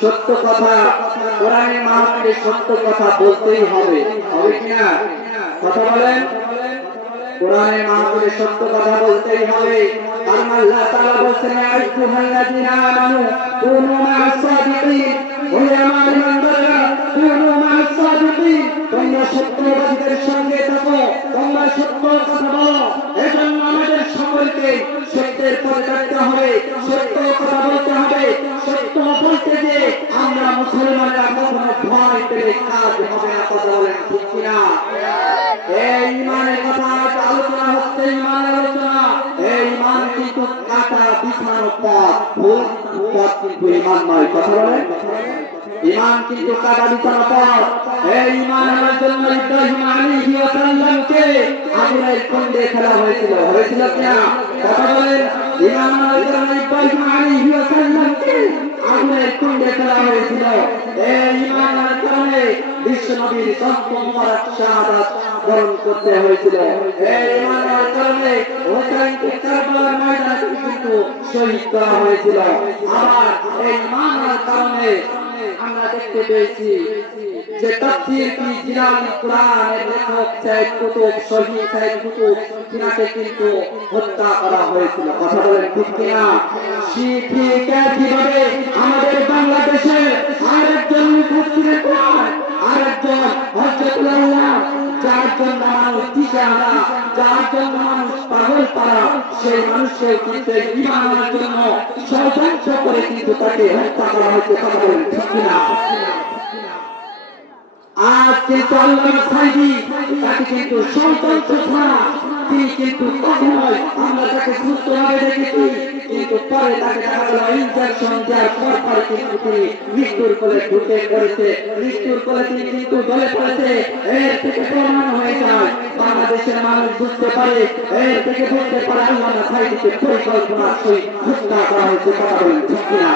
সত্য কথা কোরআনে মাহফিলে সত্য কথা বলতেই হবে, হবে কিনা? কথা বলেন। কোরআনে মাহফিলে সত্য কথা বলতেই হবে। কারণ আল্লাহ তাআলা বলেন আইয়ুহাল্লাযীনা আমানু কুনু মা'আস সাদিকিন, ওহে আমার ইমানদাররা কুনু মা'আস সাদিকিন, তোমরা সত্যবাদীদের সঙ্গে থাকো, তোমরা সত্য কথা বলো। এজন্য আমাদের সকলকে সত্যের পথে থাকতে হবে, সত্য কথা বলতে হবে। সত্য বলতে যে আমরা মুসলমানরা কখনো ভয় পেলে কাজ হবে না। কথা বলেন ঠিক কিনা? এই ইমানের কথা আলোচনা হচ্ছে, ইমানের আলোচনা। এই ইমান কিন্তু কাটা বিছানো পথ, ভুল পথ কিন্তু ইমান নয়। কথা বলেন। ইমান কিন্তু কাটা বিছানো পথ। এই ইমান আনার জন্য ইব্রাহিম আলাইহিস সালামকে আগুনের কুণ্ডে ফেলা হয়েছিল, হয়েছিল কিনা? কথা বলেন। ইমান আনার জন্য ইব্রাহিম আলাইহিস সালামকে আগুনের কুণ্ডে ফেলা হয়েছিল। এই ইমান আনার কারণে বিশ্ব নবীর সত্য মুবারক শাহাদাত বরণ করতে হয়েছিল। এই ইমানের কারণে হুসাইনকে কারবালার ময়দানে কিন্তু শহীদ করা হয়েছিল। আবার এই ইমানের কারণে আমরা দেখতে পেয়েছি যে তাফসীর কি জিলানী কুরআনের লেখক সাইদ কুতুব, শহীদ সাইদ কুতুব, তিনাকে কিন্তু হত্যা করা হয়েছিল। কথা বলেন ঠিক কিনা? ঠিক একইভাবে আমাদের বাংলাদেশের আরেকজন মুফাসসিরে কুরআন, আরেকজন হযরতুল আল্লাহ, যার জন্য মানুষ দিশেহারা, যার জন্য মানুষ পাগল পারা, সেই মানুষের কিন্তু ইমানের জন্য ষড়যন্ত্র করে কিন্তু তাকে হত্যা করা হয়েছে। কথা বলেন ঠিক কিনা? আজ কিন্তু আল্লাহ সাইদি তাকে কিন্তু ষড়যন্ত্র ছাড়া তিনি কিন্তু কখনোই, আমরা তাকে সুস্থভাবে দেখেছি, কিন্তু পরে তাকে দেখা গেল ইনজেকশন দেওয়ার পর কিন্তু তিনি মৃত্যুর কোলে ঢুকে পড়েছে, মৃত্যুর কোলে তিনি কিন্তু ঢলে পড়েছে। এর থেকে প্রমাণ হয়ে যায়, বাংলাদেশের মানুষ বুঝতে পারে, এর থেকে বুঝতে পারে আল্লাহ সাইদিকে পরিকল্পনা সহিত হত্যা করা হয়েছে। কথা বলেন ঠিক কিনা?